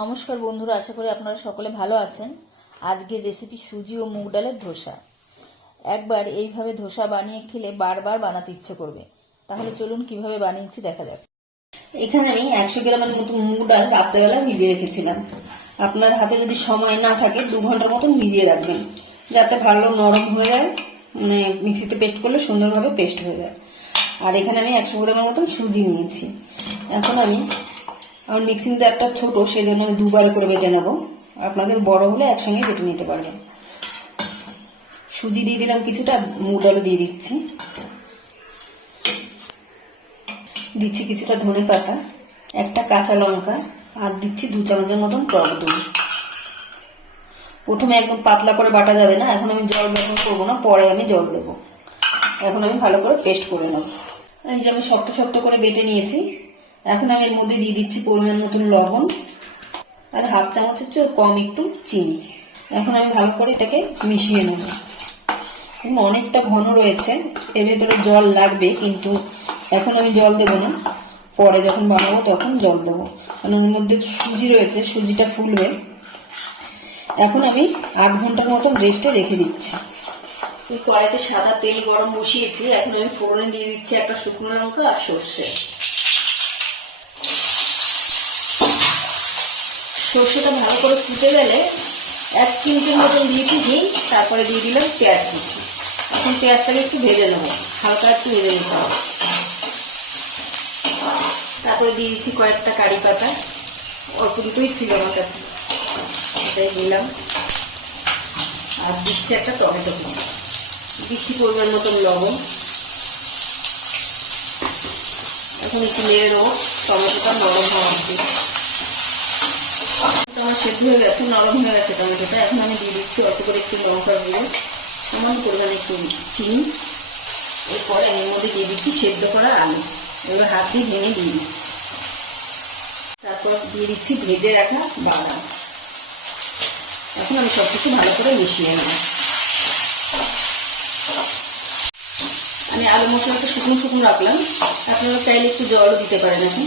নমস্কার বন্ধুরা, আশা করি আপনারা সকলে ভালো আছেন। আজকের রেসিপি সুজি ও মুগ ডালের ধোসা। একবার এইভাবে ধোসা বানিয়ে খেলে বারবার বানাতে ইচ্ছে করবে। তাহলে চলুন কীভাবে বানিয়েছি দেখা যাক। এখানে আমি একশো গ্রামের মতো মুগ ডাল রাত্রেবেলা ভিজিয়ে রেখেছিলাম। আপনার হাতে যদি সময় না থাকে, দু ঘণ্টার মতন ভিজিয়ে রাখবেন। যাতে ভালো নরম হয়ে যায় মানে মিক্সিতে পেস্ট করলে সুন্দরভাবে পেস্ট হয়ে যায়। আর এখানে আমি একশো গ্রামের মতন সুজি নিয়েছি। এখন আমি আমার মিক্সিং জারটা ছোট সেই জন্য আমি দুবার করে বেটে নেব। আপনাদের বড় হলে একসঙ্গে বেটে নিতে পারবেন সুজি দিয়ে দিলাম কিছুটা মুগ ডালও দিয়ে দিচ্ছি। দিচ্ছি কিছুটা ধনে পাতা, একটা কাঁচা লঙ্কা, আর দিচ্ছি দু চামচের মতন টক দই প্রথমে একদম পাতলা করে বাটা যাবে না, এখন আমি জল ব্যবহার করব না, পরে আমি জল দেবো। এখন আমি ভালো করে পেস্ট করে নেব। এই যে আমি শক্ত শক্ত করে বেটে নিয়েছি এখন আমি এর মধ্যে দিয়ে দিচ্ছি পরিমাণ মতন লবণ আর হাফ চামচের চেয়ে কম একটু চিনি। এখন আমি ভালো করে এটাকে মিশিয়ে নেব। এখন অনেকটা ঘন রয়েছে। এর ভেতরে জল লাগবে, কিন্তু এখন আমি জল দেবো না। পরে যখন বানাবো তখন জল দেবো। কারণ ওর মধ্যে সুজি রয়েছে, সুজিটা ফুলবে। এখন আমি আধ ঘণ্টার মতন রেস্টে রেখে দিচ্ছি। কড়াইতে সাদা তেল গরম বসিয়েছি। এখন আমি ফোড়নে দিয়ে দিচ্ছি একটা শুকনো লঙ্কা আর সর্ষে। সর্ষেটা ভালো করে ফুটে গেলে এক চিমটির মতন দিয়েছি ঘি তারপরে দিয়ে দিলাম পেঁয়াজ কুচি। এখন পেঁয়াজটাকে একটু ভেজে নেব, হালকা একটু ভেজে নিতে হবে। তারপরে দিয়ে দিচ্ছি কয়েকটা কারি পাতা, অল্প দুটোই ছিল আমার কাছে। এটাই দিলাম। আর দিচ্ছি একটা টমেটো কুচি। দিচ্ছি পরিমাণ মতন লবণ। এখন একটু নেড়ে নেব, টমেটোটা নরম হওয়া উচিত। আমার সেদ্ধ হয়ে গেছে, নরম হয়ে গেছে টমেটোটা। এখন আমি দিয়ে দিচ্ছি অল্প করে একটু লঙ্কার গুঁড়ো, সামান্য পরিমাণে একটু চিনি। এরপরে এর মধ্যে দিয়ে দিচ্ছি সেদ্ধ করা আলু। এবার হাত দিয়ে ভেঙে দিয়ে দিচ্ছি। তারপর দিয়ে দিচ্ছি ভেজে রাখা বাদাম। এখন আমি সব কিছু ভালো করে মিশিয়ে নেব। আমি আলু মশলাটা শুকনো শুকনো রাখলাম। আপনারা চাইলে একটু জলও দিতে পারেন এখন।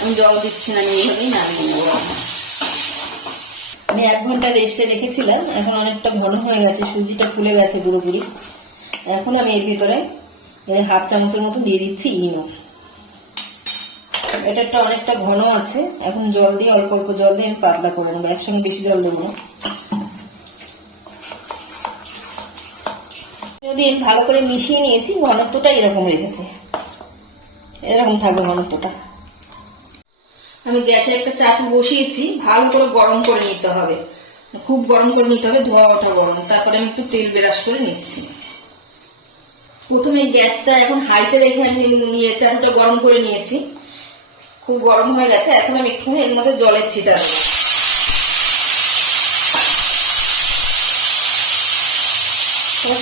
আমি জল দিচ্ছি না আমি এইভাবেই নামিয়ে নেব। আমি এক ঘণ্টা রেস্টে রেখেছিলাম। এখন অনেকটা ঘন হয়ে গেছে, সুজিটা ফুলে গেছে পুরোপুরি এখন আমি এর ভিতরে হাফ চামচের মতো দিয়ে দিচ্ছি ইনো। এটা অনেকটা ঘন আছে। এখন জল দিয়ে, অল্প অল্প জল দিয়ে আমি পাতলা করে নেব, একসঙ্গে বেশি জল দেবো না। যদি ভালো করে মিশিয়ে নিয়েছি, ঘনত্বটা এরকম রেখেছে এরকম থাকবে ঘনত্বটা। আমি গ্যাসে একটা চাটু বসিয়েছি, ভালো করে গরম করে নিতে হবে। খুব গরম করে নিতে হবে ধোয়া ওঠা গরম। তারপরে আমি একটু তেল বেরাস করে নিচ্ছি। প্রথমে গ্যাসটা এখন হাইতে রেখে আমি নিয়ে চাটুটা গরম করে নিয়েছি। খুব গরম হয়ে গেছে, এখন আমি একটু এর মধ্যে জলের ছিটা দেবো।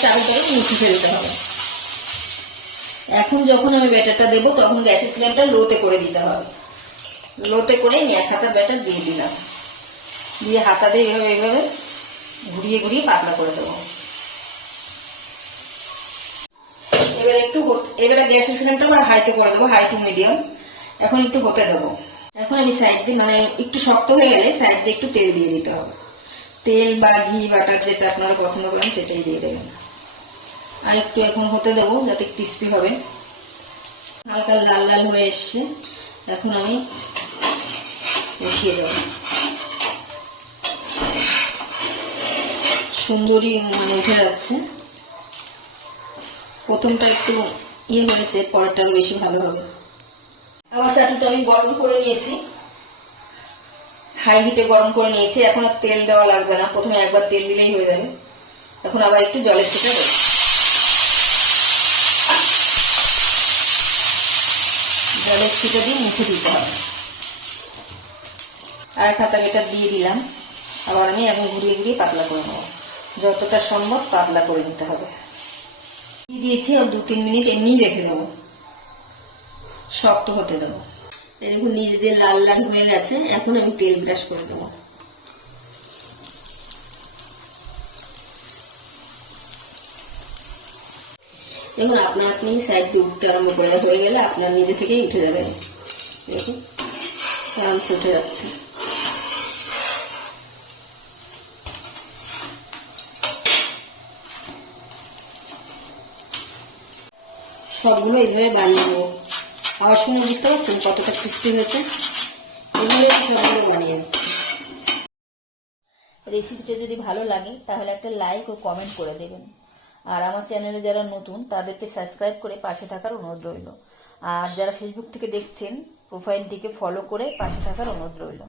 চাটুটাকে মুছে ফেলতে হবে। এখন যখন আমি ব্যাটারটা দেবো, তখন গ্যাসের ফ্লেমটা লোতে করে দিতে হবে। লোতে করে আমি এক হাতা ব্যাটার দিয়ে দিলাম। দিয়ে হাতা দিয়ে এইভাবে এইভাবে ঘুরিয়ে ঘুরিয়ে পাতলা করে দেবো। এবার একটু এবারে গ্যাসের ফ্লেমটা আবার হাইতে করে দেবো, হাই টু মিডিয়াম। এখন একটু হতে দেবো। এখন আমি সাইড দিয়ে মানে একটু শক্ত হয়ে গেলে সাইড দিয়ে একটু তেল দিয়ে দিতে হবে। তেল বা ঘি, বাটার যেটা আপনারা পছন্দ করেন সেটাই দিয়ে দেবেন। আর একটু এখন হতে দেবো যাতে ক্রিস্পি হবে। হালকা লাল লাল হয়ে এসছে। এখন আমি উঠিয়ে দেব। সুন্দরী মানে উঠে যাচ্ছে। প্রথমটা একটু ইয়ে হয়েছে, পরেরটা বেশি ভালো হবে। আবার চাটুটা আমি গরম করে নিয়েছি। হাই হিটে গরম করে নিয়েছি, এখন আর তেল দেওয়া লাগবে না। প্রথমে একবার তেল দিলেই হয়ে যাবে। এখন আবার একটু জলের ছিটা দেবো। জলের ছিটা দিয়ে মুছে দিতে হবে। আর এক হাতা বেটার দিয়ে দিলাম। আবার আমি এখন ঘুরিয়ে ঘুরিয়ে পাতলা করে নেব। যতটা সম্ভব পাতলা করে নিতে হবে। দিয়ে দিয়েছি, আর দু তিন মিনিট এমনিই রেখে দেবো। শক্ত হতে দেবো। এরকম নিচ দিয়ে লাল লাল হয়ে গেছে। এখন আমি তেল ব্রাশ করে দেবো দেখুন আপনা আপনি সাইড দিয়ে উঠতে আরম্ভ করে হয়ে গেলে আপনার নিজে থেকেই উঠে যাবে। দেখুন, আরামসে উঠে যাচ্ছে। সবগুলো এইভাবে বানিয়ে নেব। আবার শুনে বুঝতে পারছেন কতটা ক্রিস্পি হয়েছে? এভাবে সবগুলো বানিয়ে রেসিপিটা যদি ভালো লাগে, তাহলে একটা লাইক ও কমেন্ট করে দেবেন। আর আমার চ্যানেলে যারা নতুন, তাদেরকে সাবস্ক্রাইব করে পাশে থাকার অনুরোধ রইল। আর যারা ফেসবুক থেকে দেখছেন প্রোফাইলটিকে ফলো করে পাশে থাকার অনুরোধ রইল।